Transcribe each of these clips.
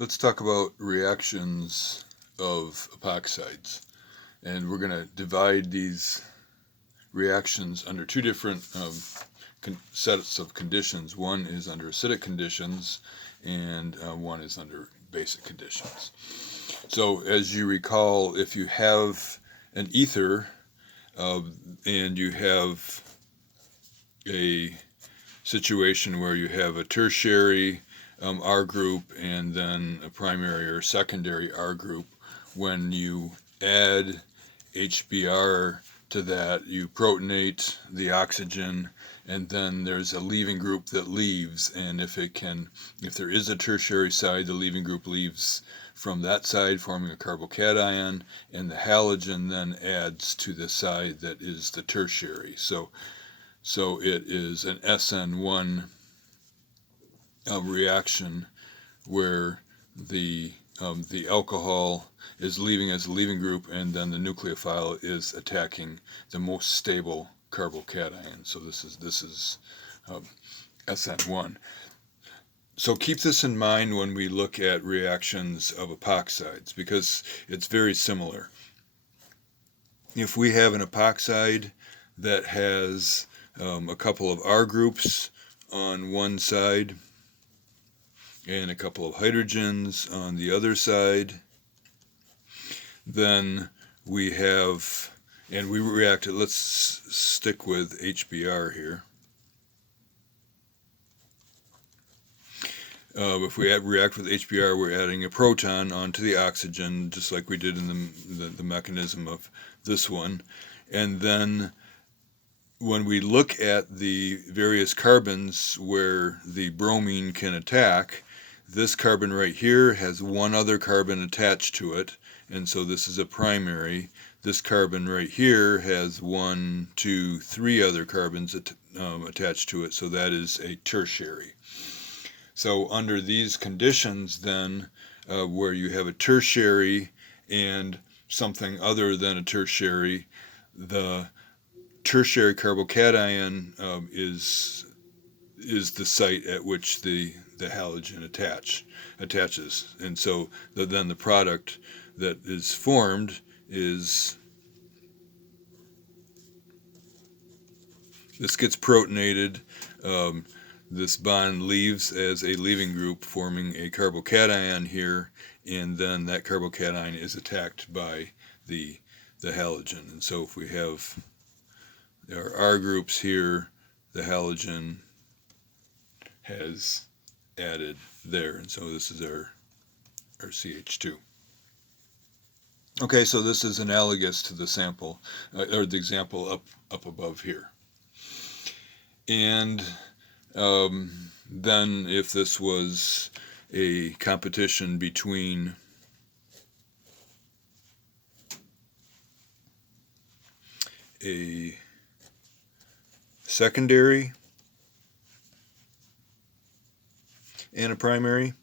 Let's talk about reactions of epoxides. And we're going to divide these reactions under two different sets of conditions. One is under acidic conditions, and one is under basic conditions. So as you recall, if you have an ether and you have a situation where you have a tertiary R group and then a primary or secondary R group, when you add HBr to that, you protonate the oxygen, and then there's a leaving group that leaves, and if there is a tertiary side, the leaving group leaves from that side, forming a carbocation, and the halogen then adds to the side that is the tertiary. So it is an SN1 reaction where the alcohol is leaving as a leaving group, and then the nucleophile is attacking the most stable carbocation. So this is SN1. So keep this in mind when we look at reactions of epoxides, because it's very similar. If we have an epoxide that has a couple of R groups on one side and a couple of hydrogens on the other side, then we have, and we react, let's stick with HBr here. If we react with HBr, we're adding a proton onto the oxygen, just like we did in the mechanism of this one. And then when we look at the various carbons where the bromine can attack, this carbon right here has one other carbon attached to it, and so this is a primary. This carbon right here has 1, 2, 3 other carbons attached to it, so that is a tertiary. So under these conditions then, where you have a tertiary and something other than a tertiary, the tertiary carbocation is the site at which the halogen attaches. And so then the product that is formed is, this gets protonated, this bond leaves as a leaving group, forming a carbocation here, and then that carbocation is attacked by the halogen. And so if we have our R groups here, the halogen has added there, and so this is our CH2. Okay, so this is analogous to the sample, or the example up above here. And then if this was a competition between a secondary and a primary,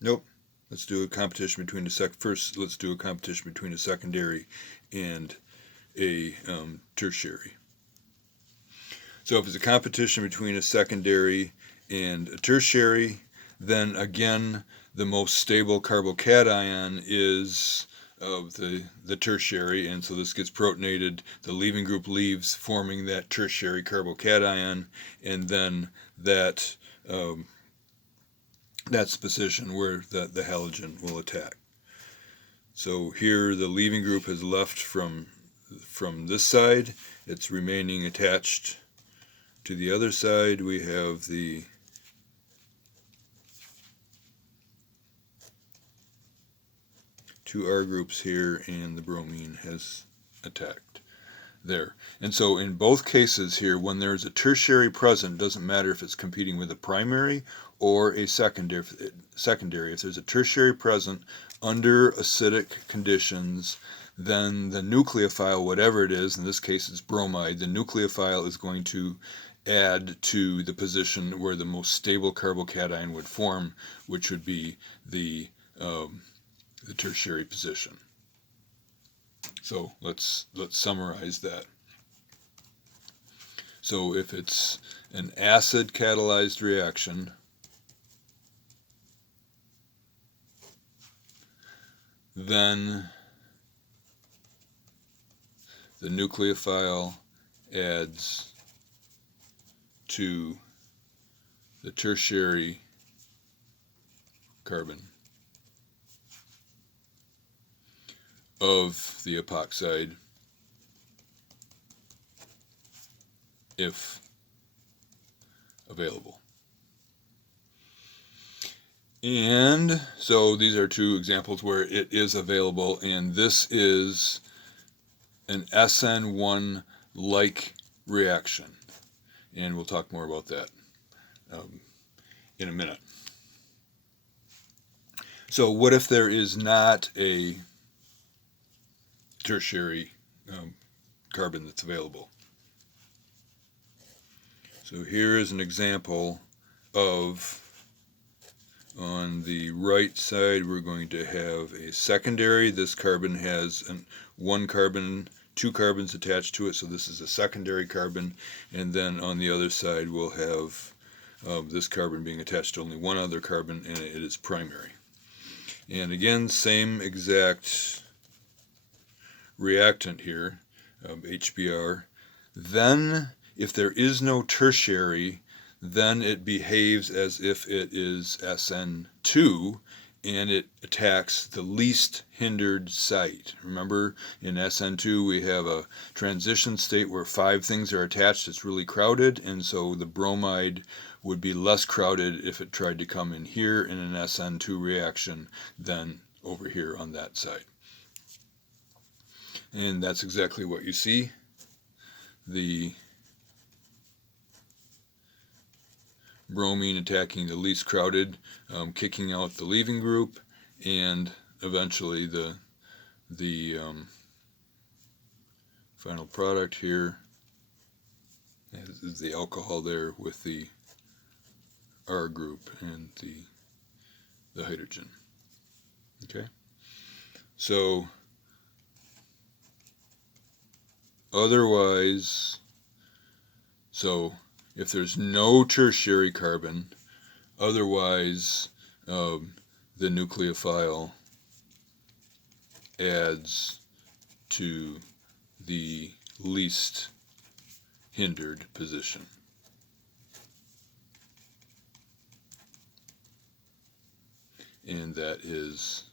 nope, let's do a competition between first let's do a competition between a secondary and a tertiary. So if it's a competition between a secondary and a tertiary, then again the most stable carbocation is of the tertiary, and so this gets protonated, the leaving group leaves, forming that tertiary carbocation, and then that's the position where the halogen will attack. So here the leaving group has left from this side, it's remaining attached to the other side. We have the two R groups here, and the bromine has attacked there. And so in both cases here, when there's a tertiary present, doesn't matter if it's competing with a primary or a secondary. If there's a tertiary present under acidic conditions, then the nucleophile, whatever it is, in this case it's bromide, the nucleophile is going to add to the position where the most stable carbocation would form, which would be the tertiary position. So let's summarize that. So if it's an acid catalyzed reaction, then the nucleophile adds to the tertiary carbon of the epoxide if available. And so these are two examples where it is available, and this is an SN1-like reaction. And we'll talk more about that in a minute. So what if there is not a tertiary carbon that's available? So here is an example of, on the right side, we're going to have a secondary. This carbon has two carbons attached to it, so this is a secondary carbon. And then on the other side, we'll have this carbon being attached to only one other carbon, and it is primary. And again, same exact reactant here, HBr. Then, if there is no tertiary, then it behaves as if it is SN2, and it attacks the least hindered site. Remember, in SN2 we have a transition state where 5 things are attached. It's really crowded, and so the bromide would be less crowded if it tried to come in here in an SN2 reaction than over here on that side. And that's exactly what you see. The bromine attacking the least crowded, kicking out the leaving group, and eventually the final product here is the alcohol there with the R group and the hydrogen. Okay, so otherwise, so if there's no tertiary carbon, otherwise the nucleophile adds to the least hindered position. And that is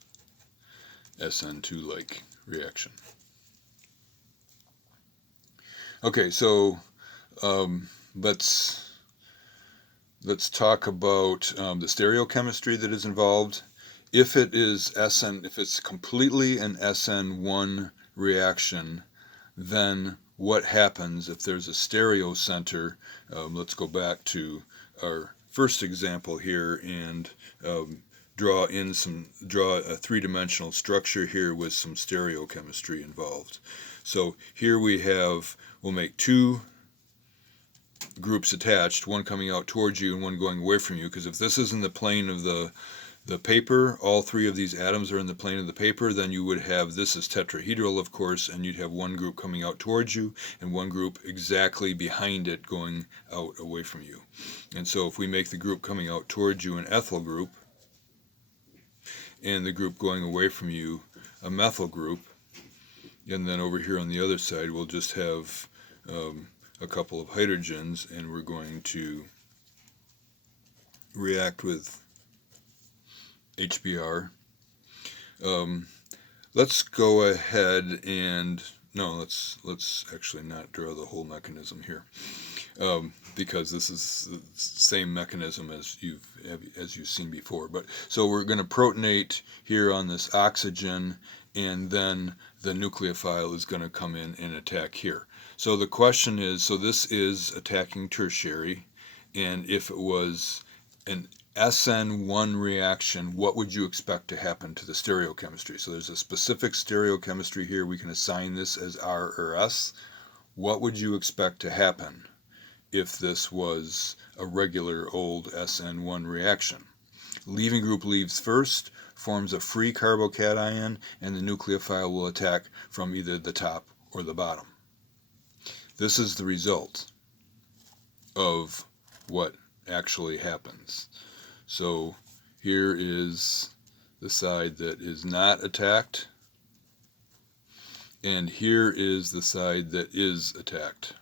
SN2-like reaction. Okay, so let's talk about the stereochemistry that is involved. If it's completely an SN1 reaction, then what happens if there's a stereocenter? Let's go back to our first example here and draw a three-dimensional structure here with some stereochemistry involved. So here we'll make 2 groups attached, one coming out towards you and one going away from you, because if this is in the plane of the paper, all 3 of these atoms are in the plane of the paper, then you would have, this is tetrahedral of course, and you'd have one group coming out towards you and one group exactly behind it going out away from you. And so if we make the group coming out towards you an ethyl group, and the group going away from you a methyl group, and then over here on the other side we'll just have a couple of hydrogens, and we're going to react with HBr. Let's go ahead and let's actually not draw the whole mechanism here, because this is the same mechanism as you've seen before. But so we're going to protonate here on this oxygen, and then the nucleophile is going to come in and attack here. So the question is, so this is attacking tertiary, and if it was an SN1 reaction, what would you expect to happen to the stereochemistry? So there's a specific stereochemistry here. We can assign this as R or S. What would you expect to happen if this was a regular old SN1 reaction? Leaving group leaves first, forms a free carbocation, and the nucleophile will attack from either the top or the bottom. This is the result of what actually happens. So here is the side that is not attacked, and here is the side that is attacked.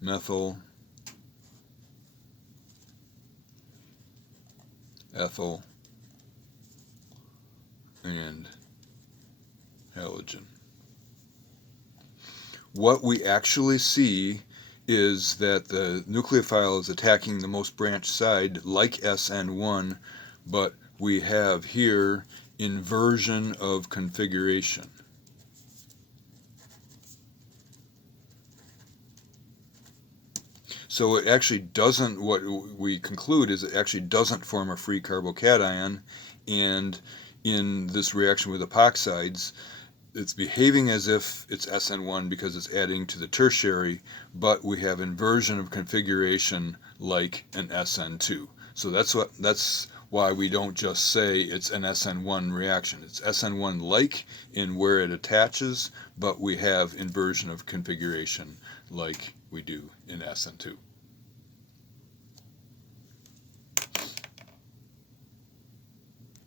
Methyl, ethyl, and halogen. What we actually see is that the nucleophile is attacking the most branched side like SN1, but we have here inversion of configuration. So it actually doesn't, what we conclude is it actually doesn't form a free carbocation, and in this reaction with epoxides, it's behaving as if it's SN1 because it's adding to the tertiary, but we have inversion of configuration like an SN2. So that's why we don't just say it's an SN1 reaction. It's SN1-like in where it attaches, but we have inversion of configuration like we do in SN2.